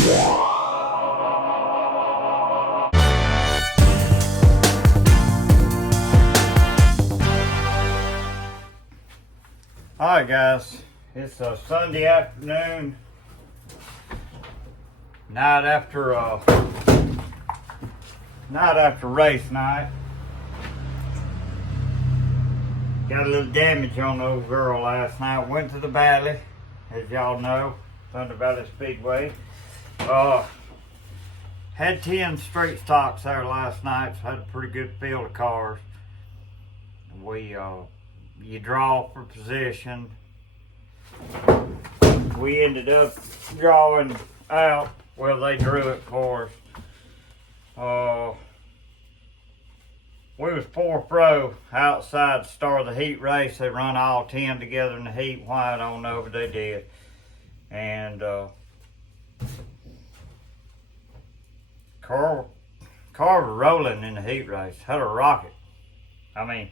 Alright guys, it's a Sunday afternoon, night after race night. Got a little damage on the old girl last night. Went to the Valley, as y'all know, Thunder Valley Speedway. Had 10 street stocks there last night, so had a pretty good field of cars. You draw for position. We ended up drawing out. Well, they drew it for us. We was 4th row outside the start of the heat race. They run all 10 together in the heat. Why, I don't know, but they did. And car was rolling in the heat race. Had a rocket. I mean,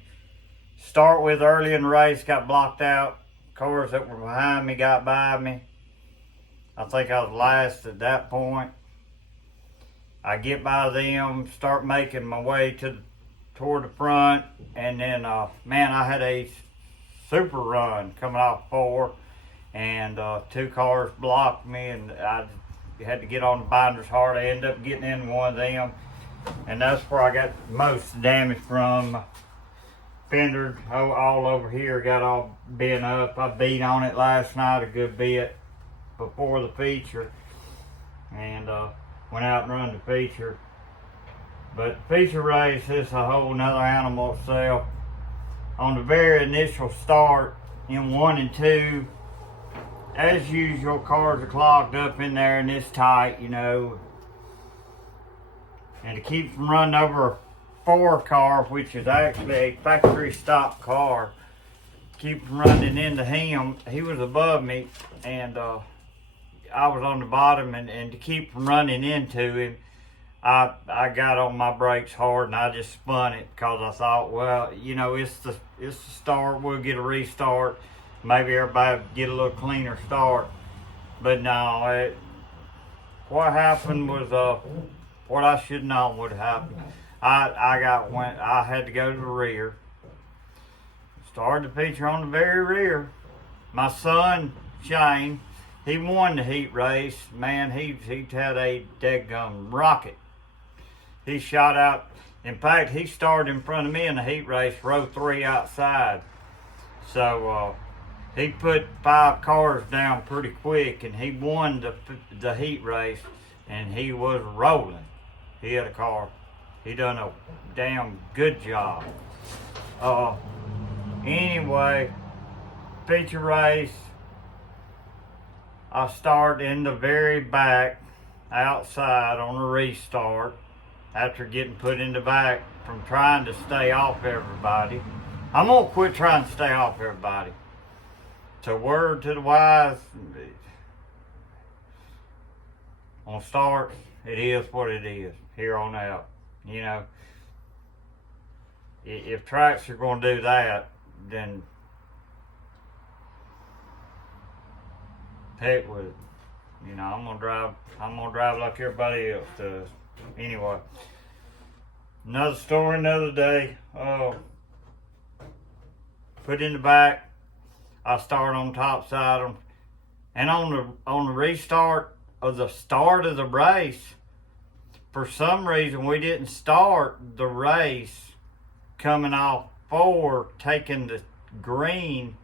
start with early in the race, got blocked out. Cars that were behind me got by me. I think I was last at that point. I get by them, start making my way toward the front, and then man, I had a super run coming off 4, and 2 cars blocked me, and I had to get on the binders hard. I ended up getting in one of them, and that's where I got most damage from. Fender all over here got all bent up. I beat on it last night a good bit before the feature, and went out and run the feature. But the feature race is a whole nother animal itself. On the very initial start in 1 and 2, as usual, cars are clogged up in there and it's tight, you know. And to keep from running over a 4 car, which is actually a factory stock car, keep from running into him. He was above me, and I was on the bottom, and to keep from running into him, I got on my brakes hard, and I just spun it because I thought, well, you know, it's the start. We'll get a restart. Maybe everybody get a little cleaner start. But no, what happened was what I should have known would have happened. I had to go to the rear. Started the feature on the very rear. My son Shane, he won the heat race. Man, he had a deadgum rocket. He shot out. In fact, he started in front of me in the heat race, row 3 outside. So he put 5 cars down pretty quick, and he won the heat race, and he was rolling. He had a car. He done a damn good job. Anyway, feature race, I start in the very back outside on the restart after getting put in the back from trying to stay off everybody. I'm gonna quit trying to stay off everybody. So word to the wise, on start, it is what it is here on out. You know, if tracks are going to do that, then heck with it. You know, I'm gonna drive like everybody else does. Anyway, another story, another day. Put in the back. I start on top side, and on the restart of the start of the race, for some reason we didn't start the race coming off 4, taking the green.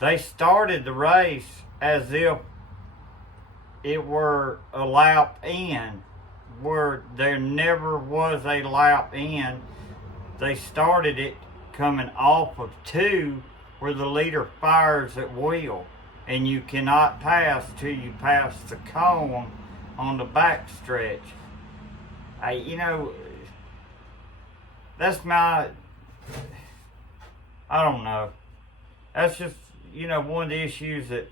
They started the race as if it were a lap in, where there never was a lap in. They started it coming off of 2, where the leader fires at will, and you cannot pass till you pass the cone on the back stretch. You know, that's I don't know. That's just, you know, one of the issues that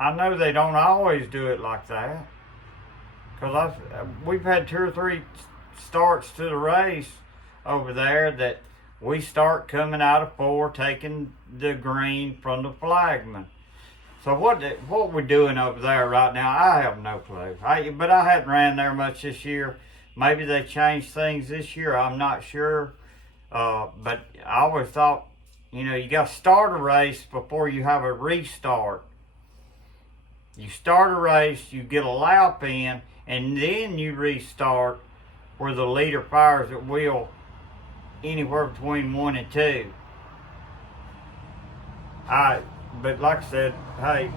I know they don't always do it like that. Because we've had 2 or 3 starts to the race over there that we start coming out of 4, taking the green from the flagman. So what we're doing over there right now, I have no clue. But I hadn't ran there much this year. Maybe they changed things this year. I'm not sure. But I always thought, you got to start a race before you have a restart. You start a race, you get a lap in, and then you restart where the leader fires at will anywhere between 1 and 2. But like I said, hey,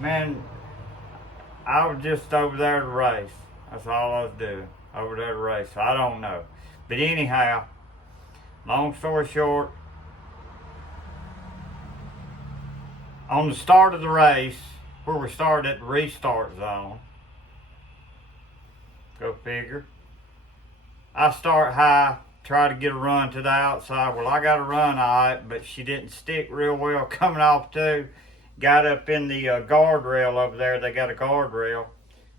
man, I was just over there to race. That's all I was doing, over there to race. I don't know. But anyhow, long story short, on the start of the race, where we started at the restart zone, go figure, I start high, try to get a run to the outside. Well, I got a run all right, but she didn't stick real well coming off too. Got up in the guardrail over there. They got a guardrail.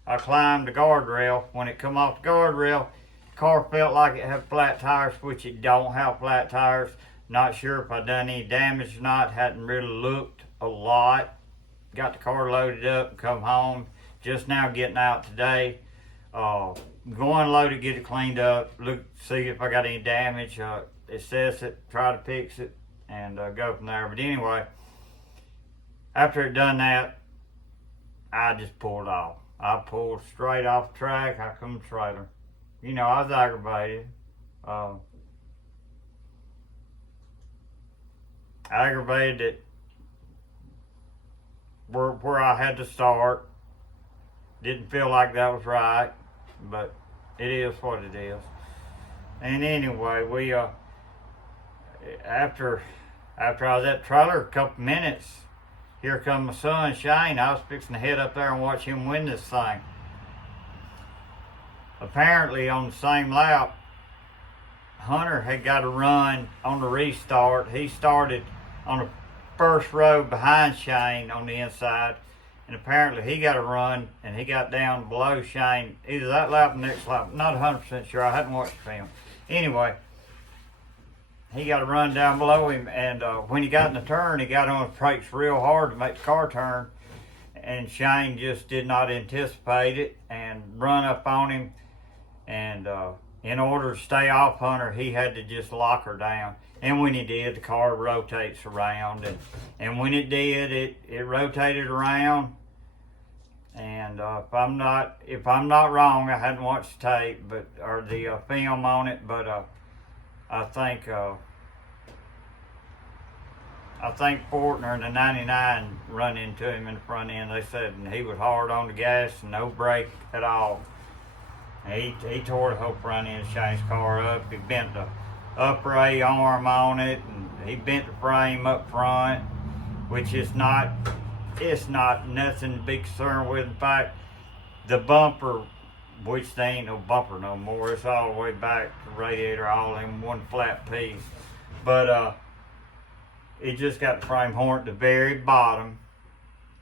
I climbed the guardrail. When it come off the guardrail, the car felt like it had flat tires, which it don't have flat tires. Not sure if I done any damage or not. Hadn't really looked a lot. Got the car loaded up and come home. Just now getting out today. Going load it, get it cleaned up, look, see if I got any damage, assess it, try to fix it, and go from there. But anyway, after it done that, I just pulled off. I pulled straight off the track. I come trailer. I was aggravated. Aggravated that where I had to start. Didn't feel like that was right. But it is what it is. And anyway, we after I was at the trailer a couple minutes, here come my son Shane. I was fixing to head up there and watch him win this thing. Apparently on the same lap, Hunter had got a run on the restart. He started on the first row behind Shane on the inside. And apparently he got a run, and he got down below Shane, either that lap or the next lap. Not 100% sure. I hadn't watched the film. Anyway, he got a run down below him, and when he got in the turn, he got on the brakes real hard to make the car turn. And Shane just did not anticipate it and run up on him. And in order to stay off Hunter, he had to just lock her down. And when he did, the car rotates around. And when it did, it rotated around. And if I'm not wrong, I hadn't watched the tape, or the film on it, but I think Fortner in the 99 run into him in the front end. They said he was hard on the gas and no brake at all. He tore the whole front end of Shane's car up. He bent the upper A arm on it, and he bent the frame up front, which is not. It's not nothing to be concerned with. In fact, the bumper, which they ain't no bumper no more, it's all the way back to the radiator, all in one flat piece. But it just got the frame horn at the very bottom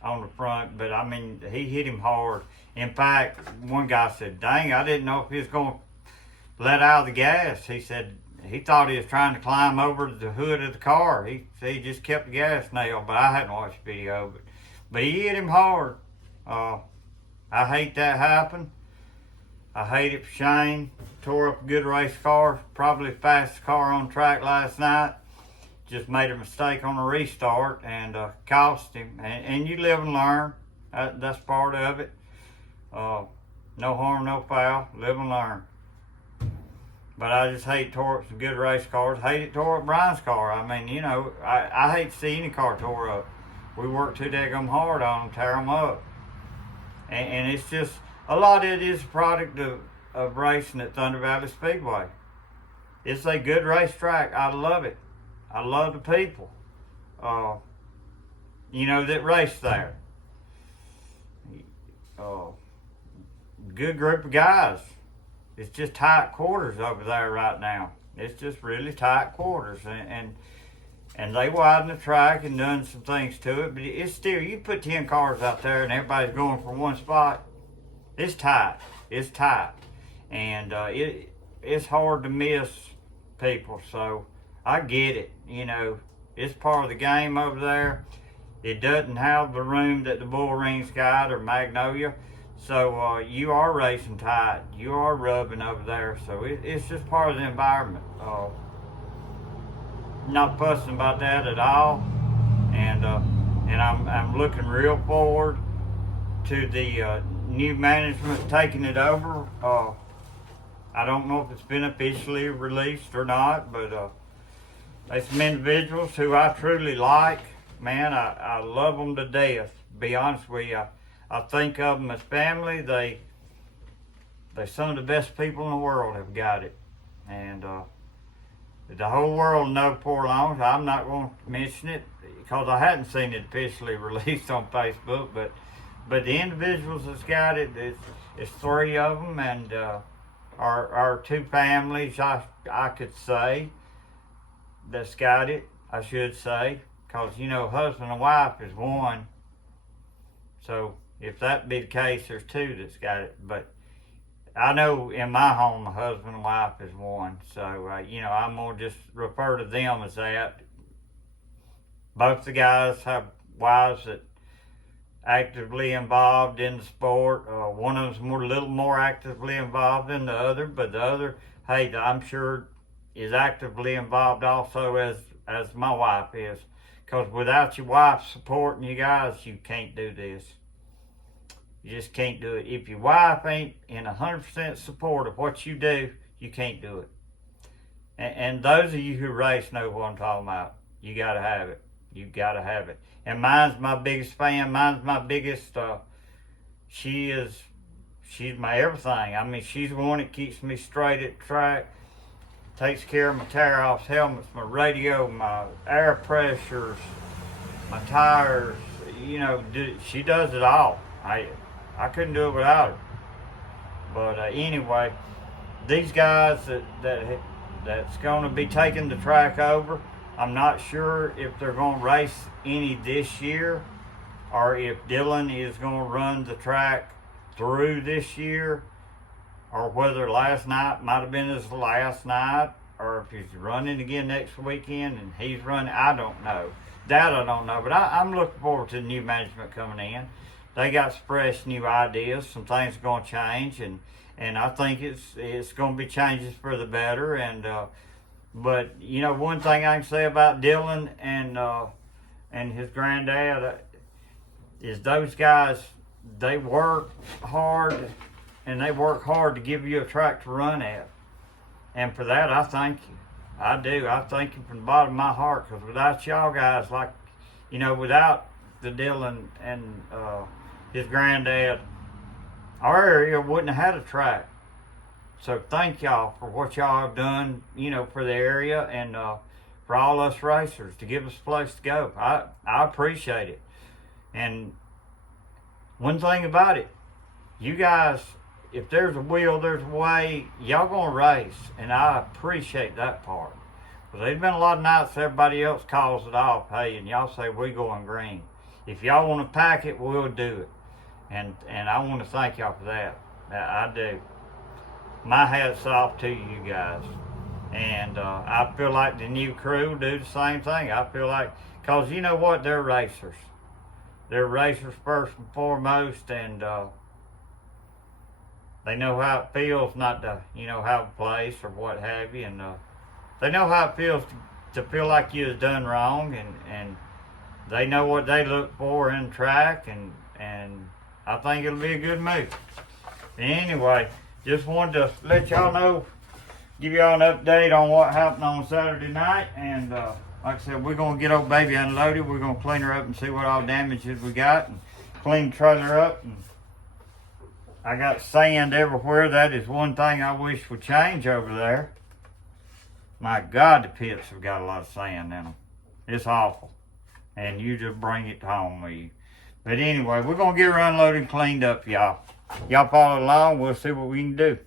on the front. But I mean, he hit him hard. In fact, one guy said, "Dang, I didn't know if he was going to let out the gas." He said he thought he was trying to climb over the hood of the car. He said he just kept the gas nailed, but I hadn't watched the video. But he hit him hard. I hate that happen. I hate it for Shane. Tore up a good race car. Probably the fastest car on track last night. Just made a mistake on the restart and cost him. And you live and learn. That's part of it. No harm, no foul. Live and learn. But I just hate tore up some good race cars. Hate it tore up Brian's car. I mean, I hate to see any car tore up. We work too daggum hard on them, tear them up. And it's just, a lot of it is a product of racing at Thunder Valley Speedway. It's a good racetrack. I love it. I love the people, that race there. Good group of guys. It's just tight quarters over there right now. It's just really tight quarters. And they widened the track and done some things to it, but it's still, you put 10 cars out there and everybody's going from one spot, it's tight. It's tight. And it's hard to miss people, so I get it. It's part of the game over there. It doesn't have the room that the Bull Ring's got or Magnolia. So you are racing tight. You are rubbing over there. So it's just part of the environment. Not fussing about that at all. And I'm looking real forward to the new management taking it over. I don't know if it's been officially released or not, but there's some individuals who I truly like. Man, I love them to death. To be honest with you, I think of them as family. They're some of the best people in the world have got it, and the whole world know before long. I'm not going to mention it because I hadn't seen it officially released on Facebook, but the individuals that's got it, it's 3 of them, and our 2 families, I could say, that's got it, I should say, because, you know, husband and wife is one. So if that be the case, there's 2 that's got it. But I know in my home, the husband and wife is one. So, you know, I'm going to just refer to them as that. Both the guys have wives that actively involved in the sport. One of them's a little more actively involved than the other, but the other, hey, I'm sure is actively involved also as my wife is. Because without your wife supporting you guys, you can't do this. You just can't do it. If your wife ain't in 100% support of what you do, you can't do it. And those of you who race know what I'm talking about. You got to have it. You got to have it. And mine's my biggest fan. Mine's my biggest, she's my everything. I mean, she's the one that keeps me straight at the track, takes care of my tear-offs, helmets, my radio, my air pressures, my tires. You know, she does it all. I couldn't do it without her. But anyway, these guys that's going to be taking the track over, I'm not sure if they're going to race any this year or if Dylan is going to run the track through this year, or whether last night might have been his last night, or if he's running again next weekend and he's running. I don't know. That I don't know. But I'm looking forward to the new management coming in. They got some fresh new ideas. Some things are going to change, and I think it's going to be changes for the better. And but you know, one thing I can say about Dylan and his granddad is those guys, they work hard, and they work hard to give you a track to run at. And for that, I thank you. I do. I thank you from the bottom of my heart, because without y'all guys, like, you know, without the Dylan and his granddad, our area wouldn't have had a track. So thank y'all for what y'all have done, you know, for the area and for all us racers to give us a place to go. I appreciate it. And one thing about it, you guys, if there's a will, there's a way. Y'all gonna race, and I appreciate that part. But there's been a lot of nights everybody else calls it off, hey, and y'all say we going green. If y'all want to pack it, we'll do it. And I want to thank y'all for that. I do. My hat's off to you guys. And I feel like the new crew do the same thing. I feel like, because you know what, they're racers. They're racers first and foremost, and they know how it feels not to, you know, have a place or what have you, and they know how it feels to feel like you was done wrong, and they know what they look for in track, and I think it'll be a good move. Anyway, just wanted to let y'all know, give y'all an update on what happened on Saturday night, and like I said, we're going to get old baby unloaded. We're going to clean her up and see what all damages we got, and clean the trailer up. And I got sand everywhere. That is one thing I wish would change over there. My God, the pits have got a lot of sand in them. It's awful. And you just bring it home with you. But anyway, we're going to get her unloaded and cleaned up, y'all. Y'all follow along. We'll see what we can do.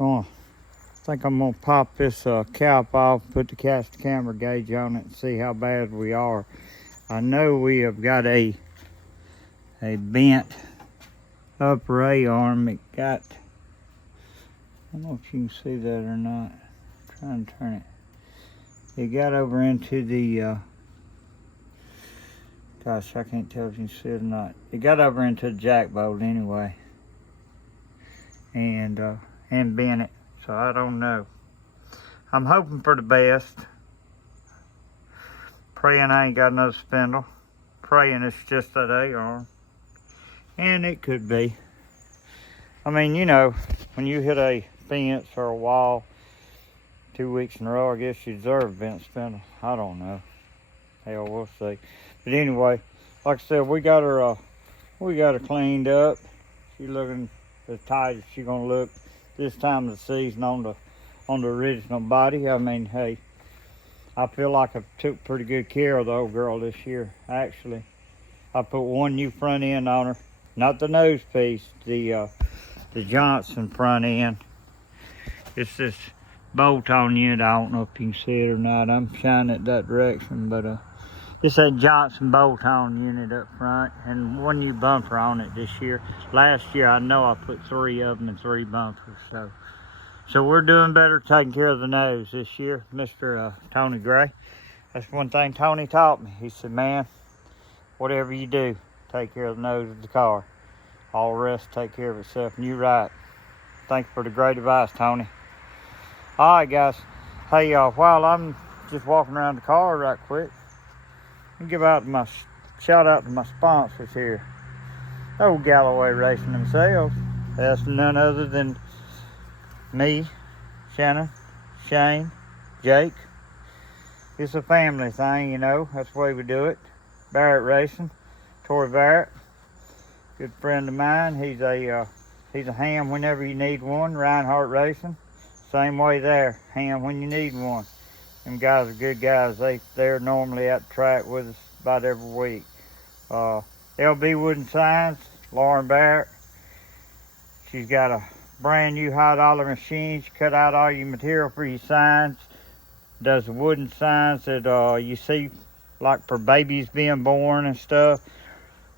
I think I'm gonna pop this cap off, put the cast camera gauge on it, and see how bad we are. I know we have got a bent upper A arm. It got, I don't know if you can see that or not. I'm trying to turn it. It got over into the, gosh, I can't tell if you can see it or not. It got over into the jack bolt anyway, and bent it. So I don't know. I'm hoping for the best. Praying I ain't got another spindle. Praying it's just that A-arm. And it could be. I mean, you know, when you hit a fence or a wall 2 weeks in a row, I guess you deserve a bent spindle. I don't know. Hell, we'll see. But anyway, like I said, we got her cleaned up. She's looking as tight as she's gonna look this time of the season on the original body. I mean, hey, I feel like I took pretty good care of the old girl this year. Actually, I put one new front end on her, not the nose piece, the Johnson front end. It's this bolt-on unit. I don't know if you can see it or not. I'm shining it that direction, but it's that Johnson bolt-on unit up front, and one new bumper on it this year. Last year, I know I put 3 of them in 3 bumpers, so we're doing better taking care of the nose this year. Mr. Tony Gray, that's one thing Tony taught me. He said, man, whatever you do, take care of the nose of the car. All the rest take care of itself, and you're right. Thank you for the great advice, Tony. All right, guys. Hey, while I'm just walking around the car right quick, I'll give out my shout out to my sponsors here. Old Galloway Racing themselves. That's none other than me, Shannon, Shane, Jake. It's a family thing, you know. That's the way we do it. Barrett Racing, Tory Barrett, good friend of mine. He's a ham whenever you need one. Rinehart Racing, same way there. Ham when you need one. Them guys are good guys. They're normally at the track with us about every week. LB Wooden Signs, Lauren Barrett. She's got a brand new high dollar machine. She cut out all your material for your signs. Does the wooden signs that you see like for babies being born and stuff.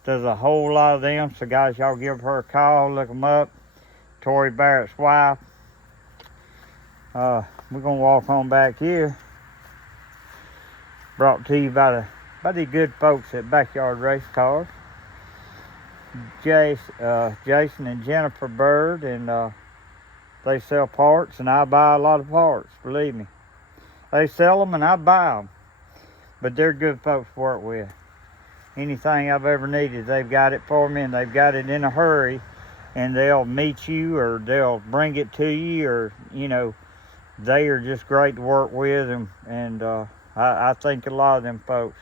Does a whole lot of them. So guys, y'all give her a call, look them up. Tory Barrett's wife. We're gonna walk on back here. Brought to you by the good folks at Backyard Race Cars. Jason and Jennifer Bird, and they sell parts, and I buy a lot of parts, believe me. They sell them and I buy them, but they're good folks to work with. Anything I've ever needed, they've got it for me, and they've got it in a hurry, and they'll meet you, or they'll bring it to you, or, you know, they are just great to work with, and I think a lot of them folks.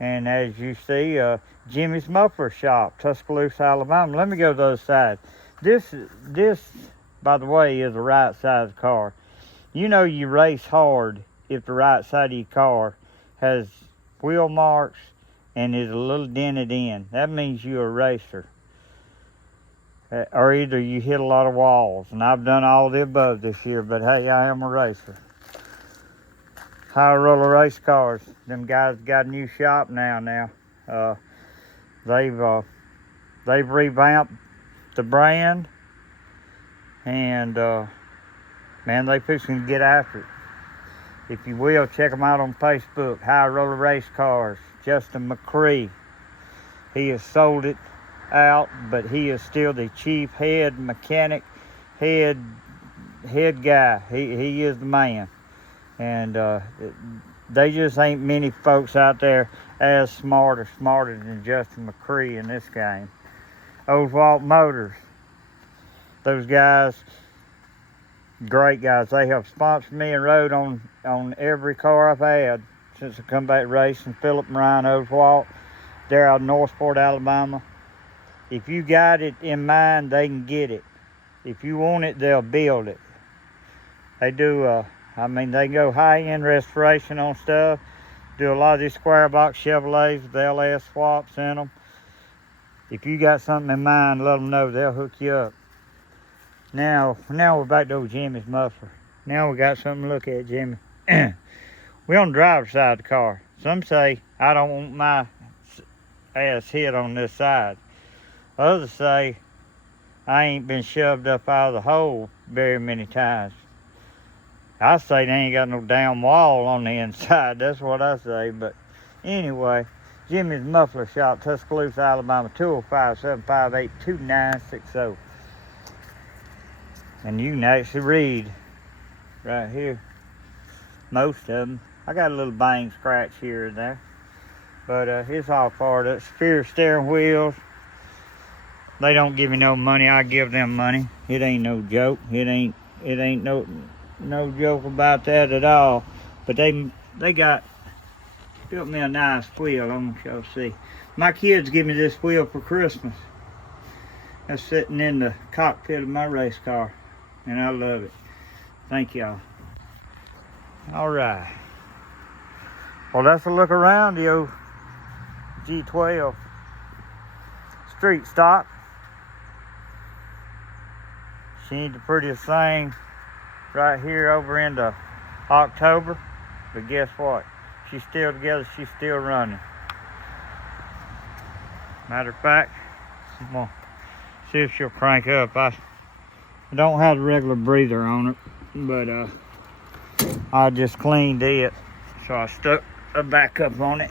And as you see, Jimmy's Muffler Shop, Tuscaloosa, Alabama. Let me go to the other side. This, by the way, is the right size car. You know you race hard if the right side of your car has wheel marks and is a little dented in. That means you're a racer. Or either you hit a lot of walls. And I've done all the above this year, but hey, I am a racer. High Roller Race Cars. Them guys got a new shop now. They've revamped the brand, and man, they fixing to get after it. If you will, check them out on Facebook. High Roller Race Cars. Justin McCree. He has sold it out, but he is still the chief head mechanic, head guy. He is the man. And they just ain't many folks out there as smarter than Justin McCree in this game. Oswalt Motors. Those guys, great guys. They have sponsored me and rode on every car I've had since I come back racing. Philip and Ryan Oswalt. They're out of Northport, Alabama. If you got it in mind, they can get it. If you want it, they'll build it. They do, they go high-end restoration on stuff. Do a lot of these square box Chevrolets with LS swaps in them. If you got something in mind, let them know. They'll hook you up. Now we're back to old Jimmy's muffler. Now we got something to look at, Jimmy. We're on the driver's side of the car. Some say I don't want my ass hit on this side. Others say I ain't been shoved up out of the hole very many times. I say they ain't got no damn wall on the inside. That's what I say. But anyway, Jimmy's Muffler Shop, Tuscaloosa, Alabama, 205-758-2960. And you can actually read right here most of them. I got a little bang scratch here and there, but it's all part of it. Spear steering wheels. They don't give me no money. I give them money. It ain't no joke. It ain't no joke about that at all. But they built me a nice wheel. I'm gonna show see. My kids give me this wheel for Christmas. That's sitting in the cockpit of my race car, and I love it. Thank y'all. All right. Well, that's a look around the old G12 street stock. She ain't the prettiest thing right here over into October, but guess what? She's still together. She's still running. Matter of fact, I'm gonna see if she'll crank up. I don't have the regular breather on it, but I just cleaned it, so I stuck a backup on it.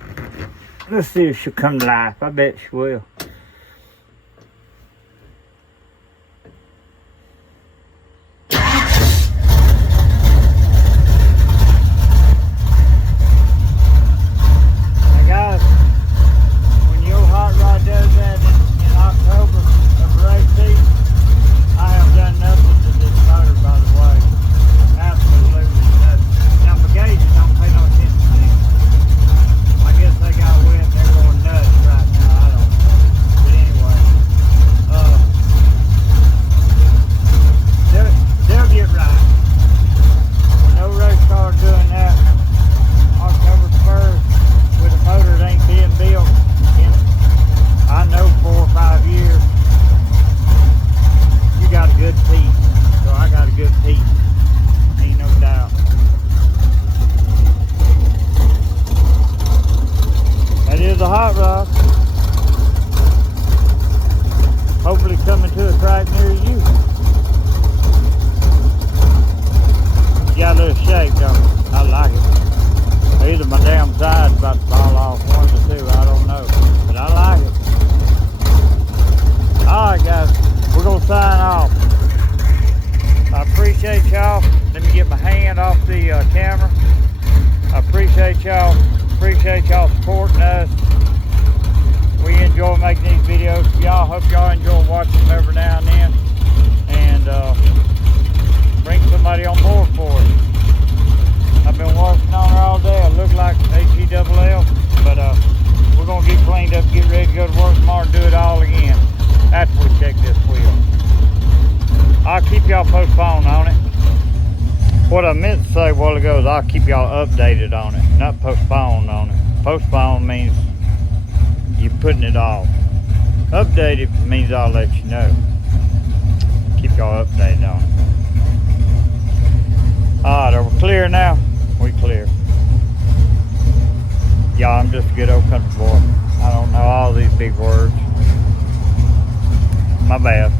Let's see if she'll come to life. I bet she will. Hopefully coming to a track near you. You got a little shape, don't you? I like it. Either my damn side's about to fall off, one or two, I don't know. But I like it. Alright guys, we're going to sign off. I appreciate y'all. Let me get my hand off the camera. I appreciate y'all. Appreciate y'all supporting us. We enjoy making these videos for y'all. Hope y'all enjoy watching them every now and then. And bring somebody on board for it. I've been working on her all day. I look like HELL, but we're going to get cleaned up, get ready to go to work tomorrow and do it all again after we check this wheel. I'll keep y'all postponed on it. What I meant to say a while ago is I'll keep y'all updated on it, not postponed on it. Postponed means you're putting it off. Updated means I'll let you know. Keep y'all updated on it. Alright, are we clear now? We clear. Y'all, I'm just a good old country boy. I don't know all these big words. My bad.